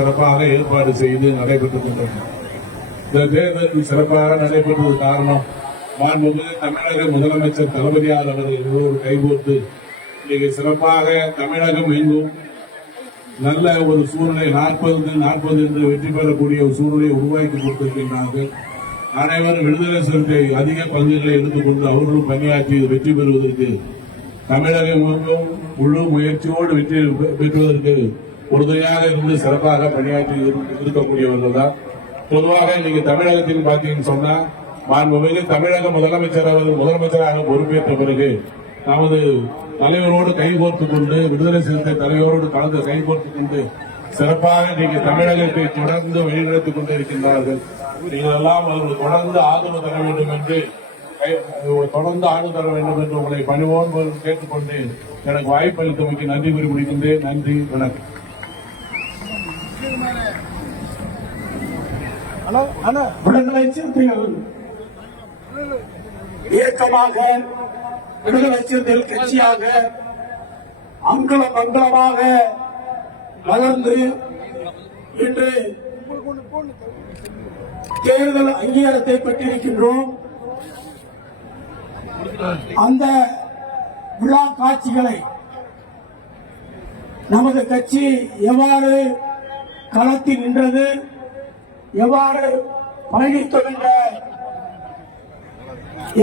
சிறப்பாக ஏற்பாடு செய்து நடைபெற்றுக் கொண்டிருக்கிறது. இந்த தேர்தல் சிறப்பாக நடைபெற்றது காரணம் மாண்புமிகு தமிழக முதலமைச்சர் தளபதியார் அவர்கள் கைகோர்த்து இன்னைக்கு சிறப்பாக தமிழகம் எங்கும் நல்ல ஒரு சூழ்நிலை 40 என்று வெற்றி பெறக்கூடிய ஒரு சூழ்நிலையை உருவாக்கி கொடுத்திருக்கின்றார்கள். அனைவரும் விடுதலை சிறுத்தை அதிக பங்குகளை எடுத்துக்கொண்டு அவர்களும் பணியாற்றி வெற்றி பெறுவதற்கு தமிழகம் எங்கும் முழு முயற்சியோடு வெற்றி பெற்றுவதற்கு உறுதுணையாக இருந்து சிறப்பாக பணியாற்றி இருக்கக்கூடியவர்கள் தான். பொதுவாக இன்னைக்கு தமிழகத்தில் பார்த்தீங்கன்னு சொன்னா மாண்புமிகு தமிழக முதலமைச்சர் அவர்கள் முதலமைச்சராக பொறுப்பேற்ற பிறகு நமது தலைவரோடு கைகோர்த்துக் கொண்டு விடுதலை சிறுத்தை தலைவரோடு கலந்து கைகோர்த்துக் கொண்டு சிறப்பாக நீங்க தமிழகத்தை தொடர்ந்து வழிநடத்திக் கொண்டிருக்கின்றார்கள். நீங்கள் எல்லாம் அவர்கள் தொடர்ந்து ஆதரவு தர வேண்டும் என்று உங்களை பணிவோடு கேட்டுக்கொண்டு எனக்கு வாய்ப்பு அளித்தமைக்கு நன்றி கூறி முடிக்கின்றேன். நன்றி, வணக்கம். விடுதலை சிறுத்தைகள் இயக்கமாக விடுதலை சிறுத்தைகள் கட்சியாக மங்களமாக வளர்ந்து இன்று தேர்தல் அங்கீகாரத்தை பெற்றிருக்கின்றோம். அந்த விழா காட்சிகளை நமது கட்சி எவ்வாறு களத்தில் நின்றது, எவ்வாறு பயணித்தோம் என்ற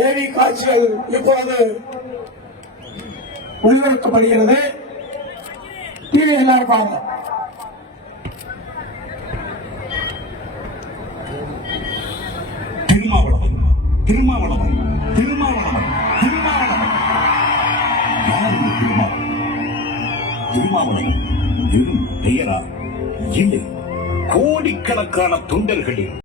ஏவி காட்சிகள் இப்போது ஒளிபரப்பப்படுகிறது. டிவி எல்லாரும் பாருங்க. திருமாவளவன் வெறும் பெயரா இல்லை, கோடிக்கணக்கான தொண்டர்களில்